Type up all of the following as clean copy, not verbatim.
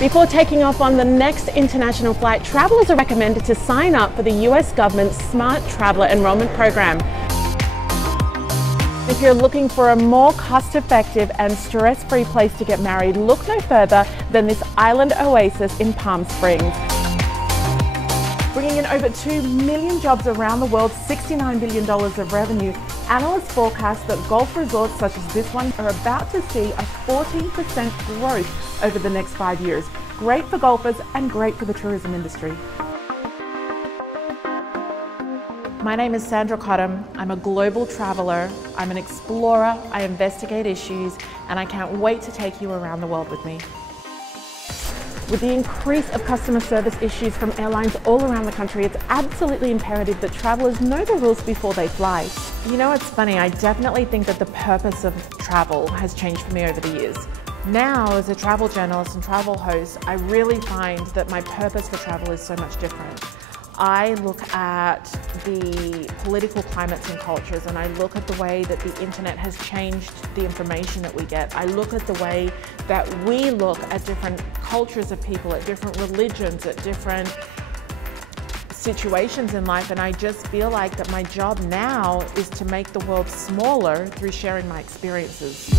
Before taking off on the next international flight, travelers are recommended to sign up for the US government's Smart Traveler Enrollment Program. If you're looking for a more cost-effective and stress-free place to get married, look no further than this island oasis in Palm Springs. Bringing in over 2 million jobs around the world, $69 billion of revenue, analysts forecast that golf resorts such as this one are about to see a 14% growth over the next 5 years. Great for golfers and great for the tourism industry. My name is Sandra Cottam. I'm a global traveler. I'm an explorer. I investigate issues, and I can't wait to take you around the world with me. With the increase of customer service issues from airlines all around the country, it's absolutely imperative that travelers know the rules before they fly. You know, it's funny, I definitely think that the purpose of travel has changed for me over the years. Now, as a travel journalist and travel host, I really find that my purpose for travel is so much different. I look at the political climates and cultures, and I look at the way that the internet has changed the information that we get. I look at the way that we look at different cultures of people, at different religions, at different situations in life, and I just feel like that my job now is to make the world smaller through sharing my experiences.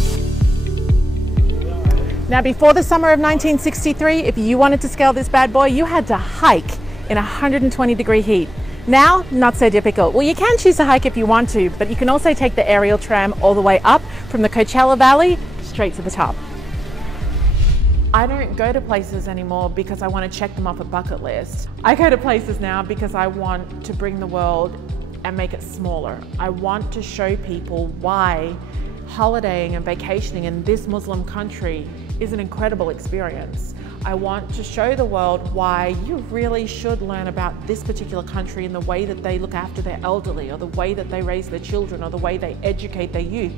Now, before the summer of 1963, if you wanted to scale this bad boy, you had to hike in 120-degree heat. Now, not so difficult. Well, you can choose to hike if you want to, but you can also take the aerial tram all the way up from the Coachella Valley straight to the top. I don't go to places anymore because I want to check them off a bucket list. I go to places now because I want to bring the world and make it smaller. I want to show people why holidaying and vacationing in this Muslim country is an incredible experience. I want to show the world why you really should learn about this particular country and the way that they look after their elderly, or the way that they raise their children, or the way they educate their youth.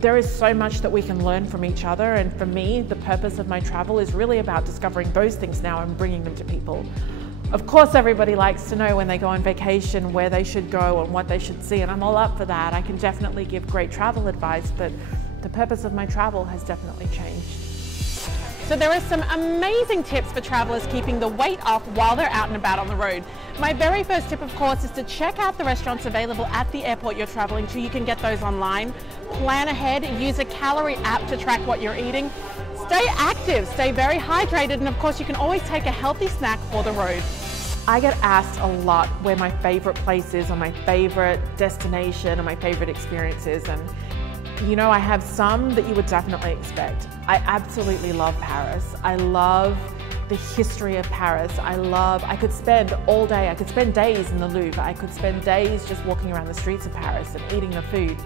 There is so much that we can learn from each other, and for me, the purpose of my travel is really about discovering those things now and bringing them to people. Of course, everybody likes to know when they go on vacation where they should go and what they should see, and I'm all up for that. I can definitely give great travel advice, but the purpose of my travel has definitely changed. So there are some amazing tips for travelers keeping the weight off while they're out and about on the road. My very first tip, of course, is to check out the restaurants available at the airport you're traveling to. You can get those online. Plan ahead, use a calorie app to track what you're eating. Stay active, stay very hydrated, and of course you can always take a healthy snack for the road. I get asked a lot where my favorite place is, or my favorite destination, or my favorite experience is, and you know, I have some that you would definitely expect. I absolutely love Paris. I love the history of Paris. I could spend all day, I could spend days in the Louvre. I could spend days just walking around the streets of Paris and eating the food.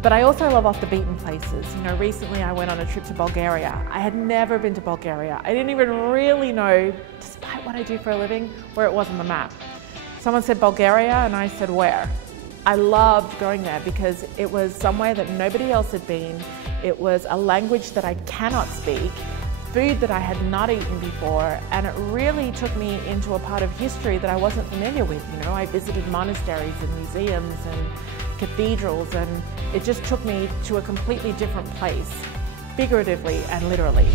But I also love off the beaten places. You know, recently I went on a trip to Bulgaria. I had never been to Bulgaria. I didn't even really know, despite what I do for a living, where it was on the map. Someone said Bulgaria, and I said where? I loved going there because it was somewhere that nobody else had been. It was a language that I cannot speak, food that I had not eaten before, and it really took me into a part of history that I wasn't familiar with. You know, I visited monasteries and museums and cathedrals, and it just took me to a completely different place, figuratively and literally.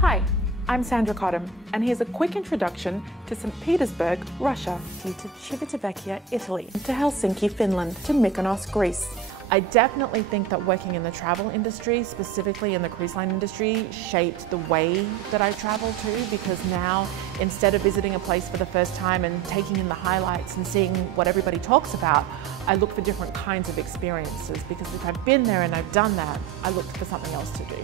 Hi, I'm Sandra Cottam, and here's a quick introduction to St. Petersburg, Russia, to Civitavecchia, Italy, to Helsinki, Finland, to Mykonos, Greece. I definitely think that working in the travel industry, specifically in the cruise line industry, shaped the way that I travel too, because now, instead of visiting a place for the first time and taking in the highlights and seeing what everybody talks about, I look for different kinds of experiences, because if I've been there and I've done that, I look for something else to do.